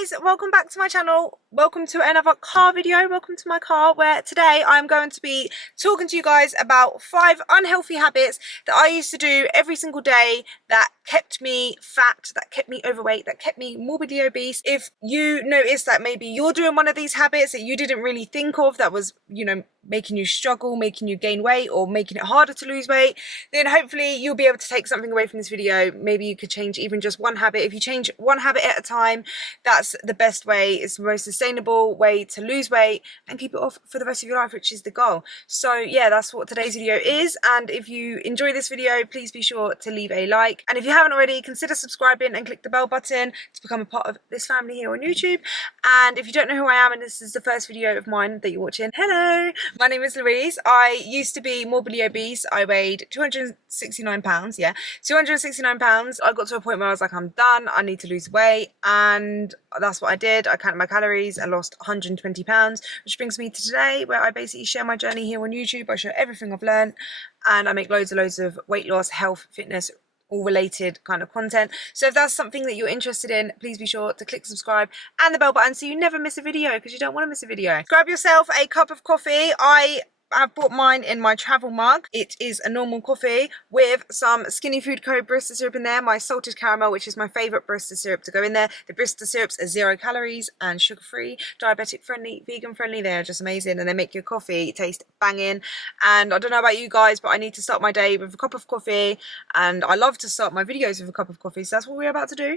guys, welcome back to my channel. Welcome to another car video. Welcome to my car, where today I'm going to be talking to you guys about 5 unhealthy habits that I used to do every single day that kept me fat, that kept me overweight, that kept me morbidly obese. If you notice that maybe you're doing one of these habits that you didn't really think of, that was, you know, making you struggle, making you gain weight, or making it harder to lose weight, then hopefully you'll be able to take something away from this video. Maybe you could change even just one habit. If you change one habit at a time, that's the best way. It's the most sustainable way to lose weight and keep it off for the rest of your life, which is the goal. So yeah, that's what today's video is. And if you enjoy this video, please be sure to leave a like, and if you haven't already, consider subscribing and click the bell button to become a part of this family here on YouTube. And if you don't know who I am and this is the first video of mine that you're watching, hello, my name is Louise. I used to be morbidly obese. I weighed 269 pounds, yeah, 269 pounds. I got to a point where I was like, I'm done, I need to lose weight, and that's what I did. I counted my calories and lost 120 pounds, which brings me to today, where I basically share my journey here on YouTube. I share everything I've learned, and I make loads of weight loss, health, fitness, all related kind of content. So if that's something that you're interested in, please be sure to click subscribe and the bell button so you never miss a video, because you don't want to miss a video. Grab yourself a cup of coffee. I've bought mine in my travel mug. It is a normal coffee with some Skinny Food Co. barista syrup in there, my salted caramel, which is my favourite barista syrup to go in there. The barista syrups are 0 calories and sugar-free, diabetic friendly, vegan friendly. They're just amazing, and they make your coffee taste banging. And I don't know about you guys, but I need to start my day with a cup of coffee, and I love to start my videos with a cup of coffee, so that's what we're about to do.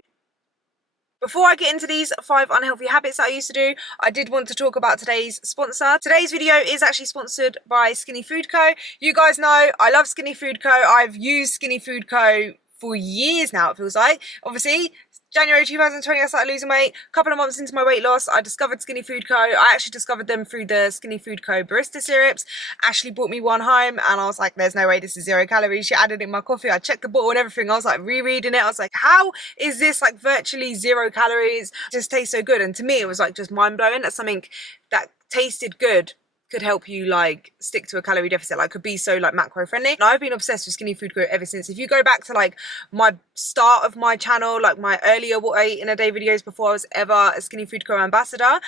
Before I get into these 5 unhealthy habits that I used to do, I did want to talk about today's sponsor. Today's video is actually sponsored by Skinny Food Co. You guys know I love Skinny Food Co. I've used Skinny Food Co. for years now, it feels like. Obviously, January 2020, I started losing weight. A couple of months into my weight loss, I discovered Skinny Food Co. I actually discovered them through the Skinny Food Co. barista syrups. Ashley bought me one home, and I was like, there's no way this is 0 calories. She added it in my coffee. I checked the bottle and everything. I was like rereading it. I was like, how is this like virtually 0 calories? It just tastes so good. And to me, it was like just mind blowing that something that tasted good could help you like stick to a calorie deficit, like could be so like macro friendly. And I've been obsessed with Skinny Food Co ever since. If you go back to like my start of my channel, like my earlier what I eat in a day videos before I was ever a Skinny Food Co ambassador,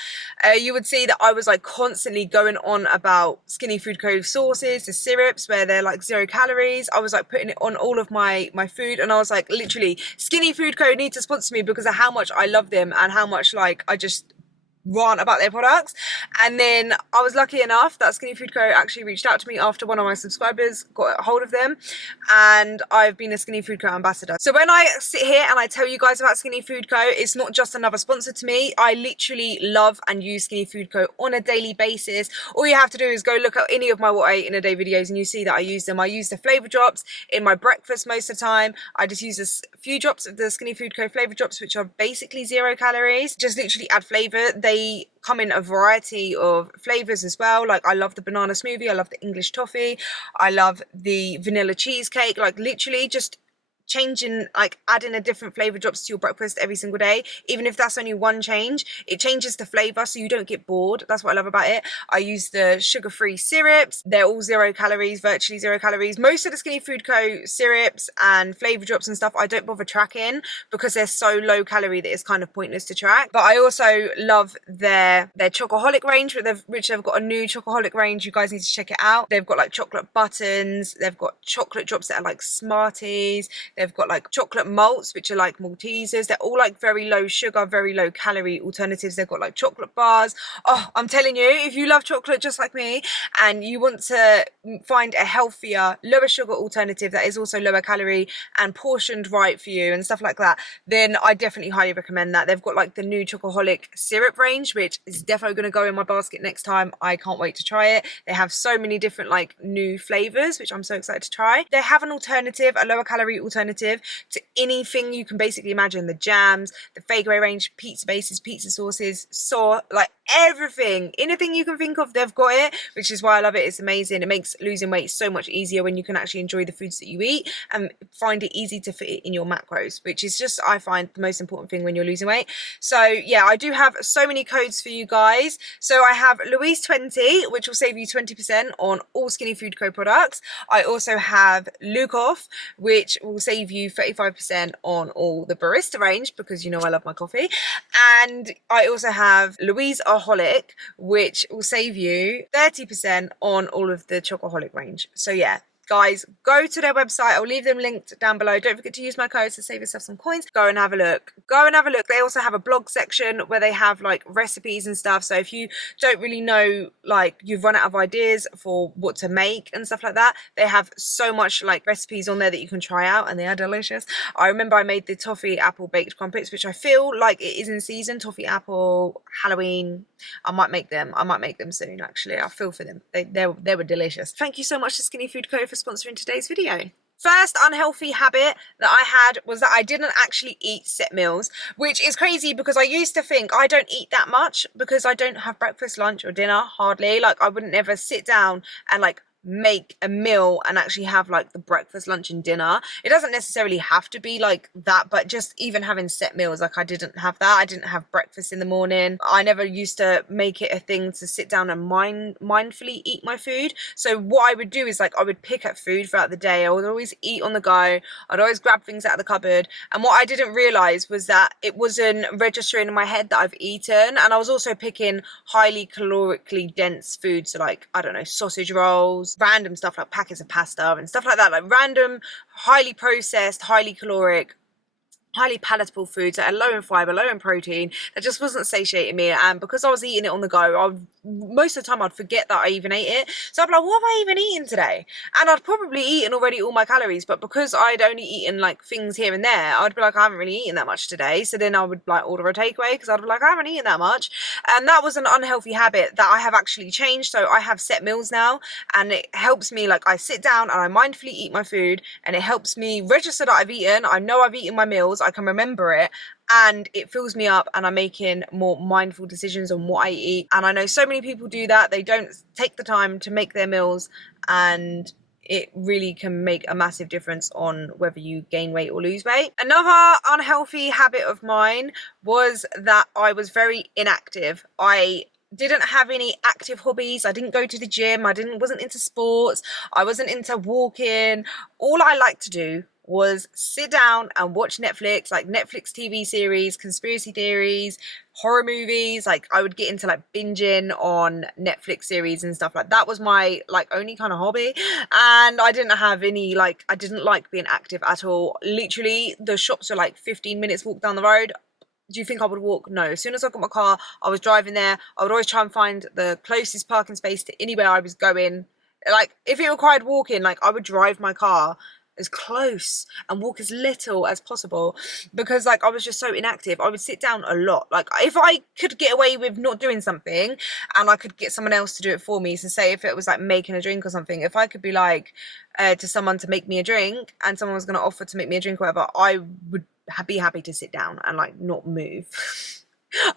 you would see that I was like constantly going on about Skinny Food Co sauces, the syrups where they're like 0 calories. I was like putting it on all of my food, and I was like, literally, Skinny Food Co need to sponsor me because of how much I love them and how much like I just rant about their products. And then I was lucky enough that Skinny Food Co actually reached out to me after one of my subscribers got a hold of them, and I've been a Skinny Food Co ambassador. So when I sit here and I tell you guys about Skinny Food Co, it's not just another sponsor to me. I literally love and use Skinny Food Co on a daily basis. All you have to do is go look at any of my what I eat in a day videos and you see that I use them. I use the flavor drops in my breakfast most of the time. I just use a few drops of the Skinny Food Co flavor drops, which are basically 0 calories. Just literally add flavor. They come in a variety of flavors as well. Like I love the banana smoothie, I love the English toffee, I love the vanilla cheesecake. Like literally just changing, like adding a different flavor drops to your breakfast every single day. Even if that's only one change, it changes the flavor so you don't get bored. That's what I love about it. I use the sugar-free syrups. They're all 0 calories, virtually 0 calories. Most of the Skinny Food Co syrups and flavor drops and stuff I don't bother tracking because they're so low calorie that it's kind of pointless to track. But I also love their Chocoholic range, which they've got a new Chocoholic range. You guys need to check it out. They've got like chocolate buttons, they've got chocolate drops that are like Smarties, they've got like chocolate malts, which are like Maltesers. They're all like very low sugar, very low calorie alternatives. They've got like chocolate bars. Oh, I'm telling you, if you love chocolate just like me and you want to find a healthier, lower sugar alternative that is also lower calorie and portioned right for you and stuff like that, then I definitely highly recommend that. They've got like the new Chocoholic syrup range, which is definitely going to go in my basket next time. I can't wait to try it. They have so many different like new flavors, which I'm so excited to try. They have an alternative, a lower calorie alternative to anything you can basically imagine. The jams, the Fakeaway range, pizza bases, pizza sauces, like everything, anything you can think of, they've got it, which is why I love it. It's amazing. It makes losing weight so much easier when you can actually enjoy the foods that you eat and find it easy to fit it in your macros, which is just, I find, the most important thing when you're losing weight. So yeah, I do have so many codes for you guys. So I have Louise20, which will save you 20% on all Skinny Food Co products. I also have Luke Off, which will save save you 35% on all the barista range, because you know I love my coffee. And I also have LOUISEOHOLIC, which will save you 30% on all of the Chocoholic range. So yeah, guys, go to their website. I'll leave them linked down below. Don't forget to use my code to save yourself some coins. Go and have a look. Go and have a look. They also have a blog section where they have like recipes and stuff. So if you don't really know, like you've run out of ideas for what to make and stuff like that, they have so much like recipes on there that you can try out, and they are delicious. I remember I made the toffee apple baked crumpets, which I feel like it is in season. Toffee apple, Halloween. I might make them soon, actually. I feel for them. They were delicious. Thank you so much to Skinny Food Co for sponsoring today's video. First unhealthy habit that I had was that I didn't actually eat set meals, which is crazy because I used to think I don't eat that much because I don't have breakfast, lunch or dinner, hardly. Like I wouldn't ever sit down and like make a meal and actually have like the breakfast, lunch and dinner. It doesn't necessarily have to be like that, but just even having set meals, like I didn't have that. I didn't have breakfast in the morning. I never used to make it a thing to sit down and mindfully eat my food. So what I would do is like I would pick up food throughout the day. I would always eat on the go. I'd always grab things out of the cupboard, and what I didn't realize was that it wasn't registering in my head that I've eaten. And I was also picking highly calorically dense foods, so like I don't know, sausage rolls, random stuff like packets of pasta and stuff like that, like random highly processed, highly caloric, highly palatable foods that are low in fiber, low in protein, that just wasn't satiating me. And because I was eating it on the go, most of the time I'd forget that I even ate it. So I'd be like, what have I even eaten today? And I'd probably eaten already all my calories, but because I'd only eaten like things here and there, I'd be like, I haven't really eaten that much today. So then I would like order a takeaway because I'd be like, I haven't eaten that much. And that was an unhealthy habit that I have actually changed. So I have set meals now, and it helps me, like I sit down and I mindfully eat my food, and it helps me register that I've eaten. I know I've eaten my meals, I can remember it, and it fills me up, and I'm making more mindful decisions on what I eat. And I know so many people do that. They don't take the time to make their meals, and it really can make a massive difference on whether you gain weight or lose weight. Another unhealthy habit of mine was that I was very inactive. I didn't have any active hobbies. I didn't go to the gym. Wasn't into sports. I wasn't into walking. All I liked to do was sit down and watch Netflix, like Netflix TV series, conspiracy theories, horror movies. Like I would get into like binging on Netflix series and stuff. Like that was my like only kind of hobby. And I didn't have any like, I didn't like being active at all. Literally the shops were like 15 minutes walk down the road. Do you think I would walk? No. As soon as I got my car, I was driving there. I would always try and find the closest parking space to anywhere I was going. Like if it required walking, like I would drive my car as close and walk as little as possible, because like I was just so inactive. I would sit down a lot. Like if I could get away with not doing something and I could get someone else to do it for me, so say if it was like making a drink or something, if I could be like to someone to make me a drink and someone was going to offer to make me a drink or whatever, I would be happy to sit down and like not move.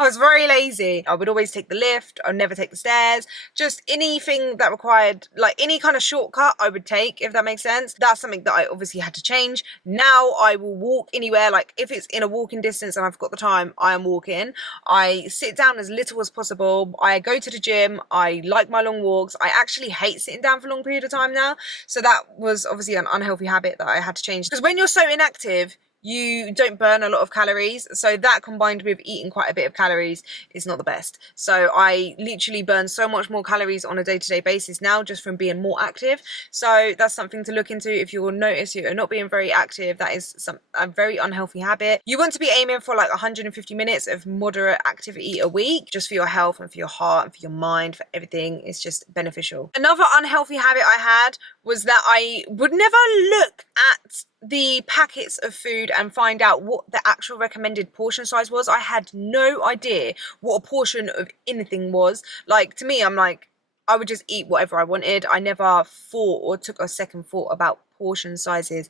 I was very lazy. I would always take the lift. I'd never take the stairs. Just anything that required, like any kind of shortcut I would take, if that makes sense. That's something that I obviously had to change. Now I will walk anywhere. Like if it's in a walking distance and I've got the time, I am walking. I sit down as little as possible. I go to the gym. I like my long walks. I actually hate sitting down for a long period of time now. So that was obviously an unhealthy habit that I had to change. Because when you're so inactive, you don't burn a lot of calories, so that combined with eating quite a bit of calories is not the best. So I literally burn so much more calories on a day-to-day basis now just from being more active. So that's something to look into. If you'll notice you're not being very active, that is a very unhealthy habit. You want to be aiming for like 150 minutes of moderate activity a week, just for your health and for your heart and for your mind, for everything. It's just beneficial. Another unhealthy habit I had was that I would never look at the packets of food and find out what the actual recommended portion size was. I had no idea what a portion of anything was. Like to me, I'm like, I would just eat whatever I wanted. I never thought or took a second thought about portion sizes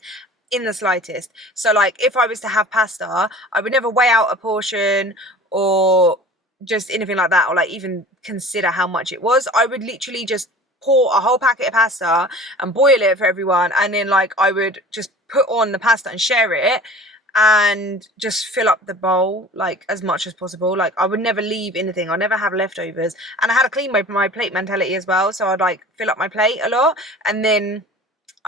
in the slightest. So like if I was to have pasta, I would never weigh out a portion or just anything like that, or like even consider how much it was. I would literally just pour a whole packet of pasta and boil it for everyone, and then like I would just put on the pasta and share it and just fill up the bowl like as much as possible. Like I would never leave anything. I never have leftovers, and I had a clean my plate mentality as well. So I'd like fill up my plate a lot, and then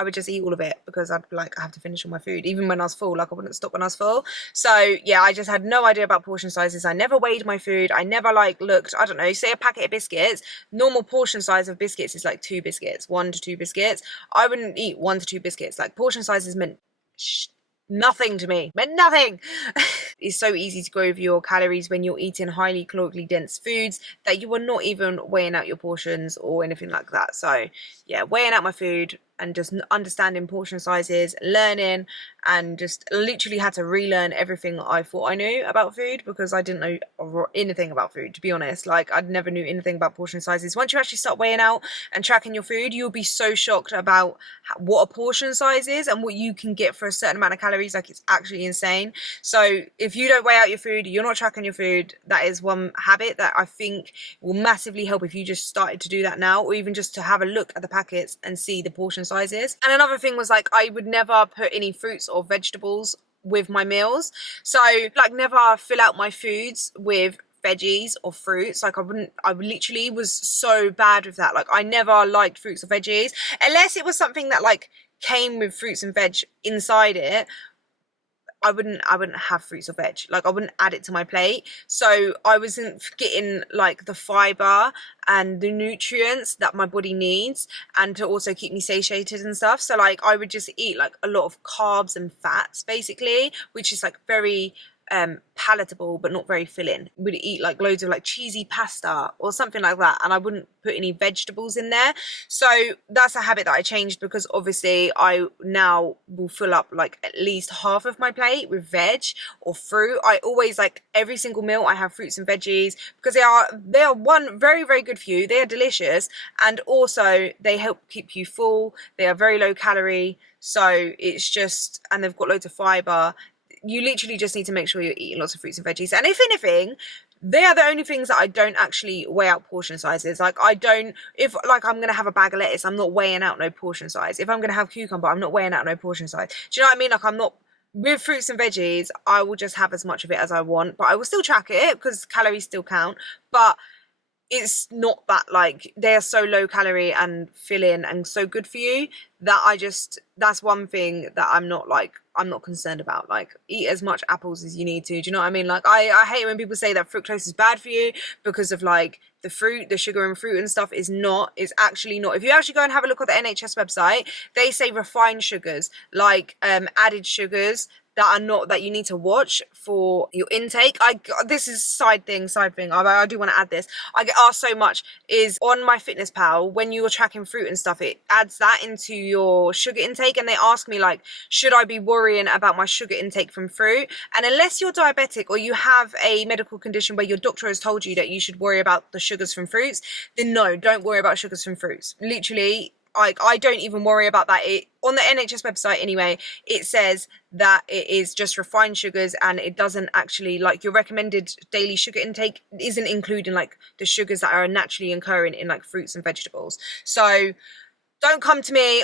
I would just eat all of it because I'd like, I have to finish all my food even when I was full. Like I wouldn't stop when I was full. So yeah, I just had no idea about portion sizes. I never weighed my food. I never like looked, I don't know, say a packet of biscuits, normal portion size of biscuits is like 2 biscuits, 1 to 2 biscuits. I wouldn't eat 1 to 2 biscuits. Like portion sizes meant nothing to me, meant nothing. It's so easy to go over your calories when you're eating highly calorically dense foods that you are not even weighing out your portions or anything like that. So yeah, weighing out my food and just understanding portion sizes, learning, and just literally had to relearn everything I thought I knew about food because I didn't know anything about food, to be honest. Like I never knew anything about portion sizes. Once you actually start weighing out and tracking your food, you'll be so shocked about what a portion size is and what you can get for a certain amount of calories. Like it's actually insane. So if you don't weigh out your food, you're not tracking your food, that is one habit that I think will massively help if you just started to do that now, or even just to have a look at the packets and see the portion sizes. And another thing was like I would never put any fruits or vegetables with my meals. So like never fill out my foods with veggies or fruits. Like I literally was so bad with that. Like I never liked fruits or veggies unless it was something that like came with fruits and veg inside it. I wouldn't have fruits or veg. Like I wouldn't add it to my plate. So I wasn't getting like the fiber and the nutrients that my body needs, and to also keep me satiated and stuff. So like I would just eat like a lot of carbs and fats basically, which is like very palatable but not very filling. Would eat like loads of like cheesy pasta or something like that, and I wouldn't put any vegetables in there. So that's a habit that I changed because obviously I now will fill up like at least half of my plate with veg or fruit. I always, like every single meal I have fruits and veggies because they are one, very very good for you. They are delicious, and also they help keep you full. They are very low calorie, so it's just, and they've got loads of fiber. You literally just need to make sure you're eating lots of fruits and veggies. And if anything, they are the only things that I don't actually weigh out portion sizes. Like I don't, if like I'm going to have a bag of lettuce, I'm not weighing out no portion size. If I'm going to have cucumber, I'm not weighing out no portion size. Do you know what I mean? Like I'm not, with fruits and veggies, I will just have as much of it as I want, but I will still track it because calories still count. But it's not that, like, they're so low calorie and filling and so good for you that I just, that's one thing that I'm not concerned about. Like, eat as much apples as you need to. Do you know what I mean? Like, I hate when people say that fructose is bad for you because of like the fruit, the sugar in fruit and stuff is not. It's actually not. If you actually go and have a look at the NHS website, they say refined sugars, like added sugars that are not, that you need to watch for your intake. This is side thing, I do want to add this. I get asked so much is on my Fitness Pal, when you're tracking fruit and stuff, it adds that into your sugar intake, and they ask me like, should I be worrying about my sugar intake from fruit? And unless you're diabetic or you have a medical condition where your doctor has told you that you should worry about the sugars from fruits, then no, don't worry about sugars from fruits. Literally, I don't even worry about that. On the NHS website anyway, it says that it is just refined sugars, and it doesn't actually, like, your recommended daily sugar intake isn't including like the sugars that are naturally occurring in like fruits and vegetables. So don't come to me.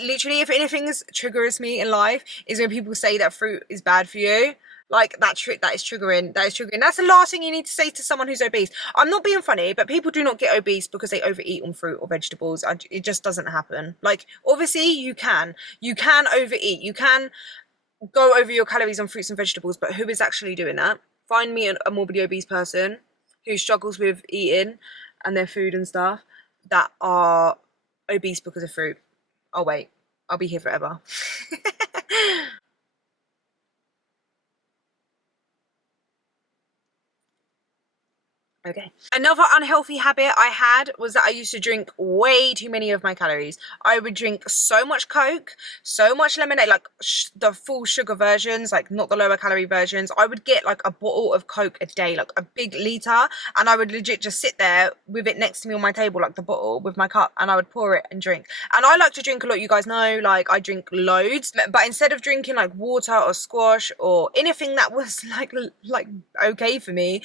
Literally, if anything triggers me in life is when people say that fruit is bad for you. Like, that is triggering. That's the last thing you need to say to someone who's obese. I'm not being funny, but people do not get obese because they overeat on fruit or vegetables. It just doesn't happen. Like, obviously you can overeat. You can go over your calories on fruits and vegetables, but who is actually doing that? Find me a morbidly obese person who struggles with eating and their food and stuff that are obese because of fruit. Oh wait, I'll be here forever. Okay. Another unhealthy habit I had was that I used to drink way too many of my calories. I would drink so much Coke, so much lemonade, like the full sugar versions, like not the lower calorie versions. I would get like a bottle of Coke a day, like a big liter, and I would legit just sit there with it next to me on my table, like the bottle with my cup, and I would pour it and drink. And I like to drink a lot, you guys know, like I drink loads, but instead of drinking like water or squash or anything that was like okay for me,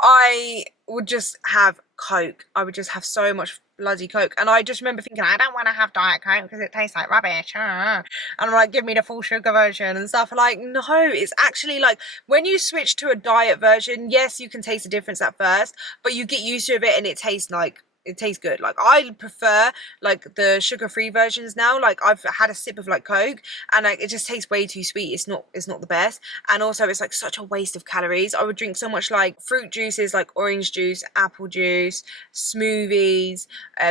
I would just have Coke. I would just have so much bloody Coke. And I just remember thinking, I don't want to have Diet Coke because it tastes like rubbish. And I'm like, give me the full sugar version and stuff. Like, no, it's actually like, when you switch to a diet version, yes, you can taste the difference at first, but you get used to it and it tastes like it tastes good. Like I prefer like the sugar-free versions now. Like I've had a sip of like Coke and like it just tastes way too sweet. It's not the best, and also it's like such a waste of calories. I would drink so much like fruit juices, like orange juice, apple juice, smoothies,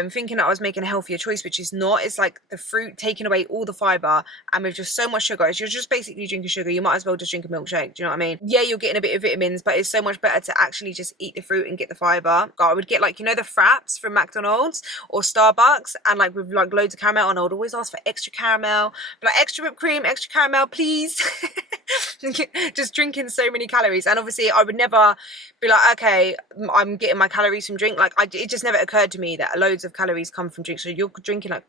thinking that I was making a healthier choice, which is not. It's like the fruit taking away all the fiber, and with just so much sugar, you're just basically drinking sugar. You might as well just drink a milkshake. Do you know what I mean? Yeah, you're getting a bit of vitamins, but it's so much better to actually just eat the fruit and get the fiber. I would get like, you know, the fraps from McDonald's or Starbucks, and like with like loads of caramel, and I would always ask for extra caramel, but like extra whipped cream, extra caramel, please. Just drinking so many calories. And obviously I would never be like, okay, I'm getting my calories from drink. Like it just never occurred to me that loads of calories come from drink. So you're drinking like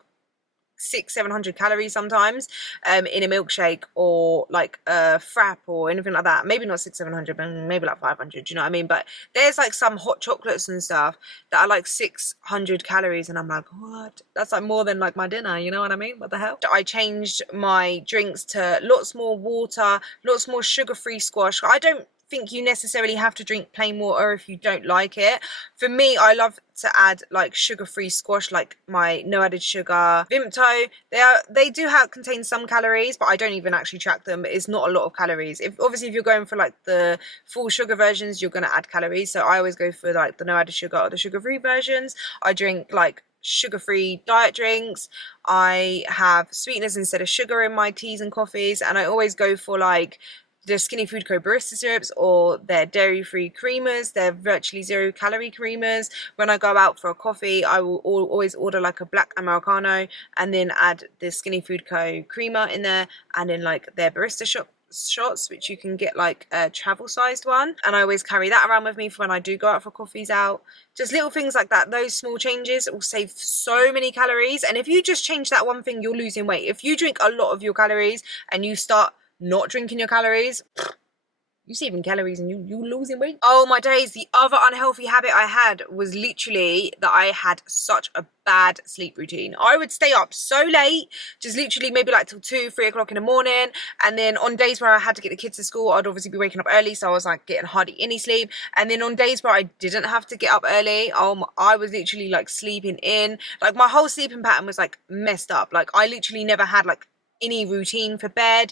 600-700 calories sometimes in a milkshake or like a frap or anything like that. Maybe not 600-700, but maybe like 500, you know what I mean? But there's like some hot chocolates and stuff that are like 600 calories, and I'm like, what? That's like more than like my dinner, you know what I mean? What the hell? I changed my drinks to lots more water, lots more sugar-free squash. I don't think you necessarily have to drink plain water if you don't like it. For me, I love to add like sugar-free squash, like my no added sugar Vimto. They do contain some calories, but I don't even actually track them. It's not a lot of calories. Obviously if you're going for like the full sugar versions, you're going to add calories, so I always go for like the no added sugar or the sugar-free versions. I drink like sugar-free diet drinks. I have sweeteners instead of sugar in my teas and coffees, and I always go for like the Skinny Food Co barista syrups or their dairy-free creamers. They're virtually 0-calorie creamers. When I go out for a coffee, I will always order like a black Americano and then add the Skinny Food Co creamer in there, and then like their barista shots, which you can get like a travel sized one, and I always carry that around with me for when I do go out for coffees out. Just little things like that. Those small changes will save so many calories, and if you just change that one thing, you're losing weight. If you drink a lot of your calories and you start not drinking your calories, you saving calories and you losing weight. Oh my days. The other unhealthy habit I had was literally that I had such a bad sleep routine. I would stay up so late, just literally maybe like till 2-3 o'clock in the morning, and then on days where I had to get the kids to school, I'd obviously be waking up early, so I was like getting hardly any sleep. And then on days where I didn't have to get up early, I was literally like sleeping in. Like my whole sleeping pattern was like messed up. Like I literally never had like any routine for bed,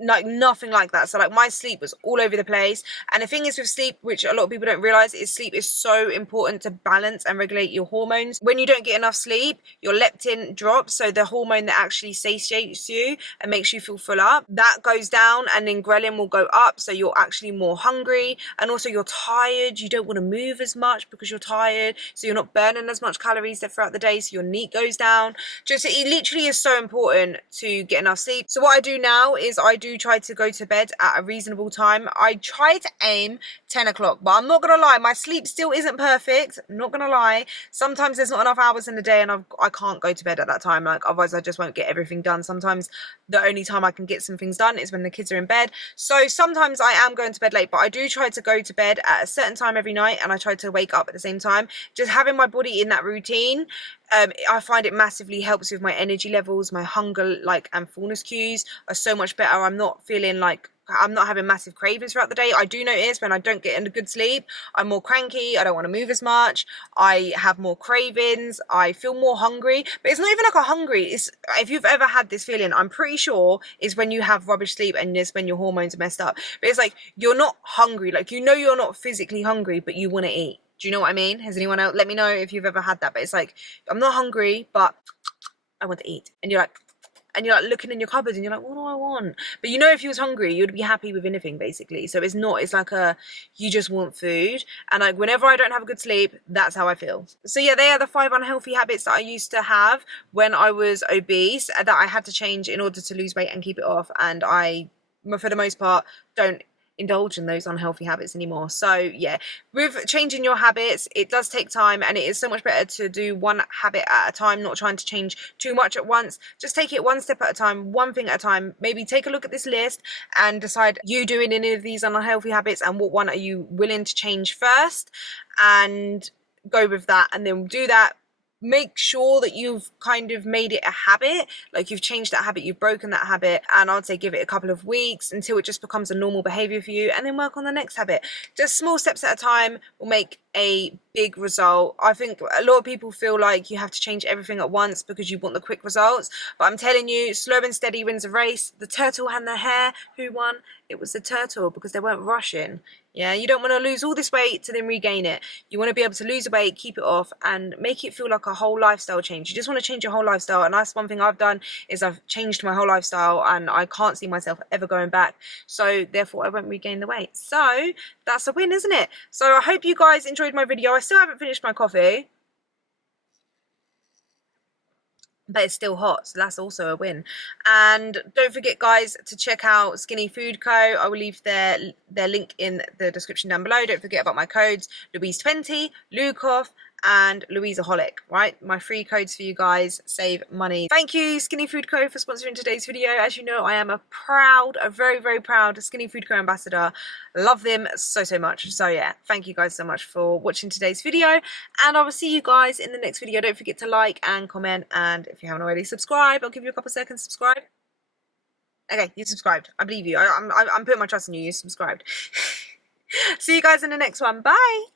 like nothing like that. So like my sleep was all over the place. And the thing is with sleep, which a lot of people don't realize, is sleep is so important to balance and regulate your hormones. When you don't get enough sleep, your leptin drops, so the hormone that actually satiates you and makes you feel full up, that goes down, and then ghrelin will go up, so you're actually more hungry, and also you're tired. You don't want to move as much because you're tired, so you're not burning as much calories throughout the day, so your NEAT goes down. Just it literally is so important to get enough sleep. So what I do now is I do try to go to bed at a reasonable time. I try to aim 10 o'clock, but I'm not gonna lie, my sleep still isn't perfect. I'm not gonna lie, sometimes there's not enough hours in the day and I can't go to bed at that time. Like otherwise I just won't get everything done. Sometimes the only time I can get some things done is when the kids are in bed. So sometimes I am going to bed late, but I do try to go to bed at a certain time every night, and I try to wake up at the same time. Just having my body in that routine, I find it massively helps with my energy levels. My hunger and fullness cues are so much better. I'm not feeling like I'm not having massive cravings throughout the day. I do notice when I don't get into good sleep, I'm more cranky, I don't want to move as much, I have more cravings, I feel more hungry. But it's not even like a hungry, it's, if you've ever had this feeling, I'm pretty sure is when you have rubbish sleep and it's when your hormones are messed up. But it's like you're not hungry, like you know you're not physically hungry, but you want to eat. Do you know what I mean? Has anyone else? Let me know if you've ever had that. But it's like, I'm not hungry, but I want to eat. And you're like looking in your cupboard and you're like, what do I want? But you know, if you was hungry, you'd be happy with anything basically. So it's like you just want food. And like whenever I don't have a good sleep, that's how I feel. So yeah, they are the 5 unhealthy habits that I used to have when I was obese that I had to change in order to lose weight and keep it off. And I, for the most part, don't indulge in those unhealthy habits anymore. So yeah, with changing your habits, it does take time, and it is so much better to do one habit at a time, not trying to change too much at once. Just take it one step at a time, one thing at a time. Maybe take a look at this list and decide you doing any of these unhealthy habits and what one are you willing to change first, and go with that, and then do that make sure that you've kind of made it a habit, like you've changed that habit, you've broken that habit, and I'd say give it a couple of weeks until it just becomes a normal behavior for you, and then work on the next habit. Just small steps at a time will make a big result. I think a lot of people feel like you have to change everything at once because you want the quick results, but I'm telling you, slow and steady wins a race. The turtle and the hare, who won? It was the turtle, because they weren't rushing. Yeah, you don't want to lose all this weight to then regain it. You want to be able to lose the weight, keep it off, and make it feel like a whole lifestyle change. You just want to change your whole lifestyle, and that's one thing I've done, is I've changed my whole lifestyle, and I can't see myself ever going back. So therefore, I won't regain the weight. So that's a win, isn't it? So I hope you guys enjoyed my video. I still haven't finished my coffee, but it's still hot, so that's also a win. And don't forget, guys, to check out Skinny Food Co. I will leave their link in the description down below. Don't forget about my codes: Louise20, Lukoff, and LOUISEOHOLIC, right? My free codes for you guys. Save money. Thank you, Skinny Food Co., for sponsoring today's video. As you know, I am a very, very proud Skinny Food Co. ambassador. Love them so, so much. So yeah, thank you guys so much for watching today's video, and I will see you guys in the next video. Don't forget to like and comment, and if you haven't already, subscribe. I'll give you a couple seconds to subscribe. Okay, you subscribed. I believe you. I'm putting my trust in you. You subscribed. See you guys in the next one. Bye.